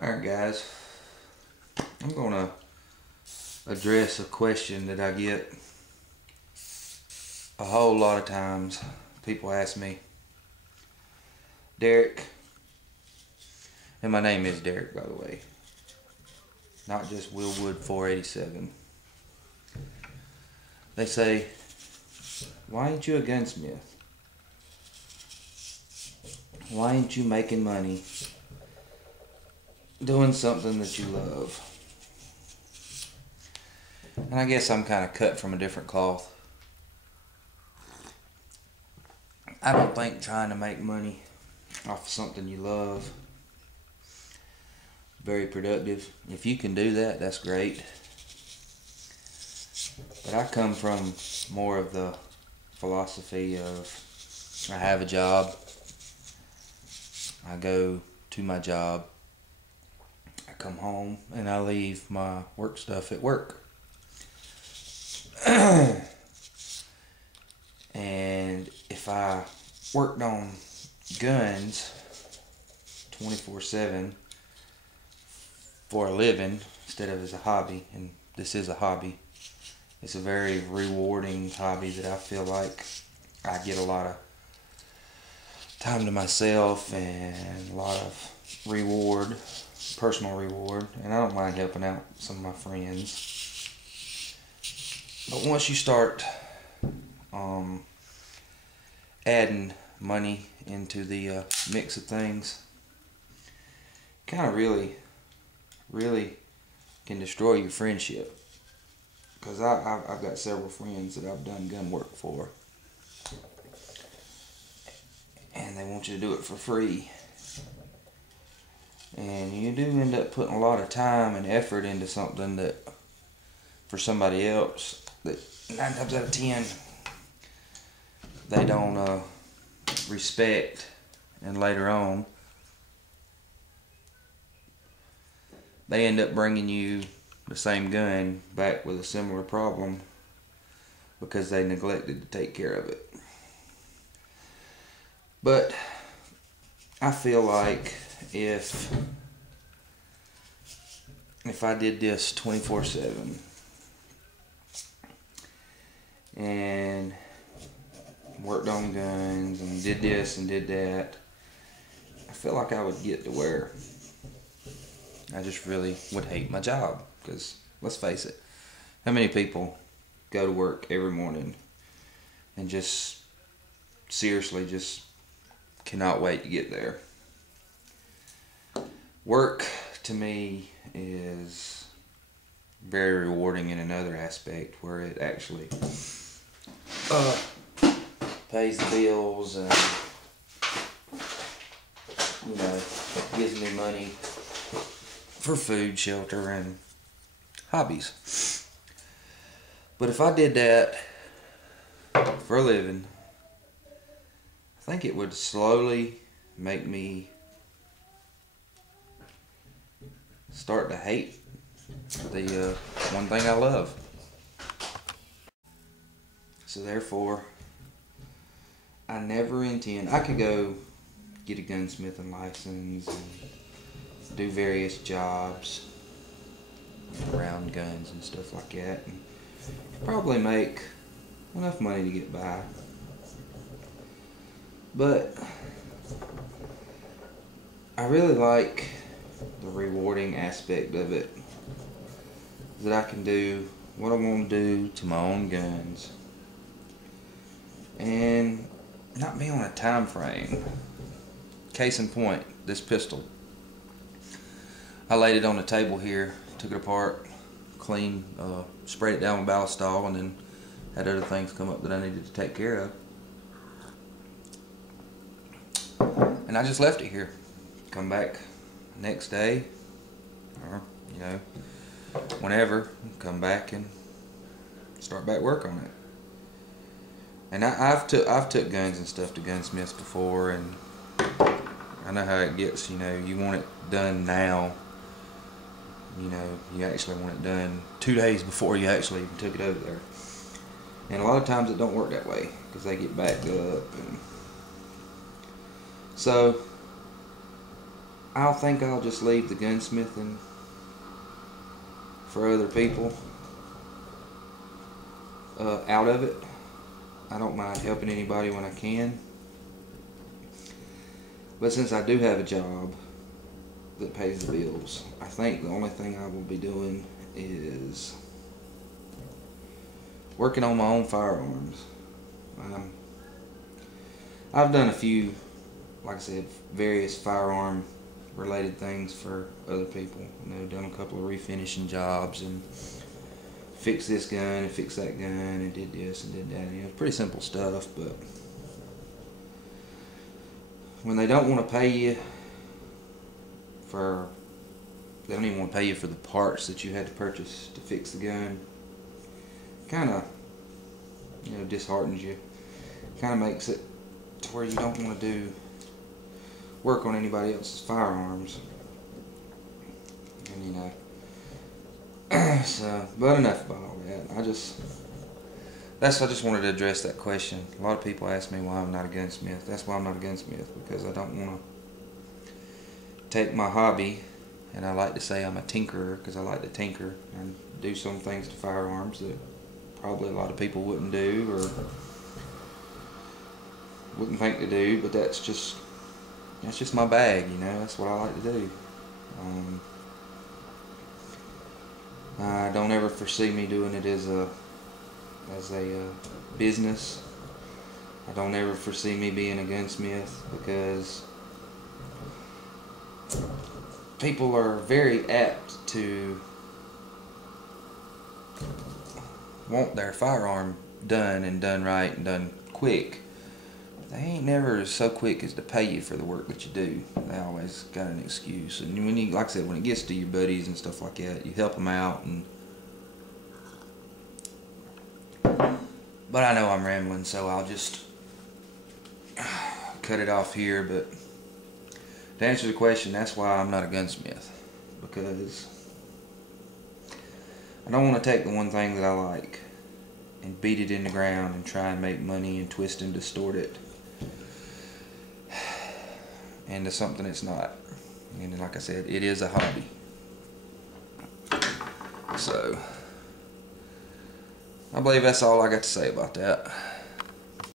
Alright guys, I'm going to address a question that I get a whole lot of times. People ask me, Derek, and my name is Derek by the way, not just Willwood 487. They say, why ain't you a gunsmith? Why ain't you making money doing something that you love? And I guess I'm kind of cut from a different cloth. I don't think trying to make money off of something you love very productive. If you can do that, that's great. But I come from more of the philosophy of I have a job, I go to my job, I come home, and I leave my work stuff at work. And if I worked on guns 24/7 for a living instead of as a hobby, and this is a hobby, it's a very rewarding hobby that I feel like I get a lot of time to myself and a lot of reward, personal reward, and I don't mind helping out some of my friends. But once you start adding money into the mix of things, kind of really can destroy your friendship. Because I've got several friends that I've done gun work for, and they want you to do it for free. And you do end up putting a lot of time and effort into something that for somebody else, that 9 times out of 10 they don't respect, and later on they end up bringing you the same gun back with a similar problem because they neglected to take care of it. But I feel like if I did this 24/7 and worked on guns and did this and did that, I feel like I would get to where I just really would hate my job. Because let's face it, how many people go to work every morning and just seriously just cannot wait to get there? Work to me is very rewarding in another aspect where it actually pays the bills and, you know, gives me money for food, shelter, and hobbies. But if I did that for a living, I think it would slowly make me start to hate the one thing I love. So therefore, I never intend. I could go get a gunsmithing license and do various jobs around guns and stuff like that, and probably make enough money to get by. But I really like the rewarding aspect of it, that I can do what I want to do to my own guns and not be on a time frame. Case in point, this pistol. I laid it on the table here, took it apart, cleaned, sprayed it down with ballistol, and then had other things come up that I needed to take care of. And I just left it here. Come back next day, or, you know, whenever, come back and start back work on it. And I've took guns and stuff to gunsmiths before, and I know how it gets. You know, you want it done now. You know, you actually want it done 2 days before you actually even took it over there. And a lot of times it don't work that way because they get backed up. And so I think I'll just leave the gunsmithing for other people out of it. I don't mind helping anybody when I can. But since I do have a job that pays the bills, I think the only thing I will be doing is working on my own firearms. I've done a few, like I said, various firearm related things for other people. You know, done a couple of refinishing jobs and fix this gun and fix that gun and did this and did that. You know, pretty simple stuff, but when they don't want to pay you for, they don't even want to pay you for the parts that you had to purchase to fix the gun, kind of, you know, disheartens you. Kind of makes it to where you don't want to do work on anybody else's firearms. And you know, so, but enough about all that. I just wanted to address that question. A lot of people ask me why I'm not a gunsmith. That's why I'm not a gunsmith, because I don't want to take my hobby, and I like to say I'm a tinkerer because I like to tinker and do some things to firearms that probably a lot of people wouldn't do or wouldn't think to do, but that's just my bag, you know. That's what I like to do. I don't ever foresee me doing it as a business. I don't ever foresee me being a gunsmith, because people are very apt to want their firearm done and done right and done quick. They ain't never so quick as to pay you for the work that you do. They always got an excuse. And when you, like I said, when it gets to your buddies and stuff like that, you help them out. But I know I'm rambling, so I'll just cut it off here. But to answer the question, that's why I'm not a gunsmith, because I don't want to take the one thing that I like and beat it in the ground and try and make money and twist and distort it into something it's not. And like I said, it is a hobby. So I believe that's all I got to say about that.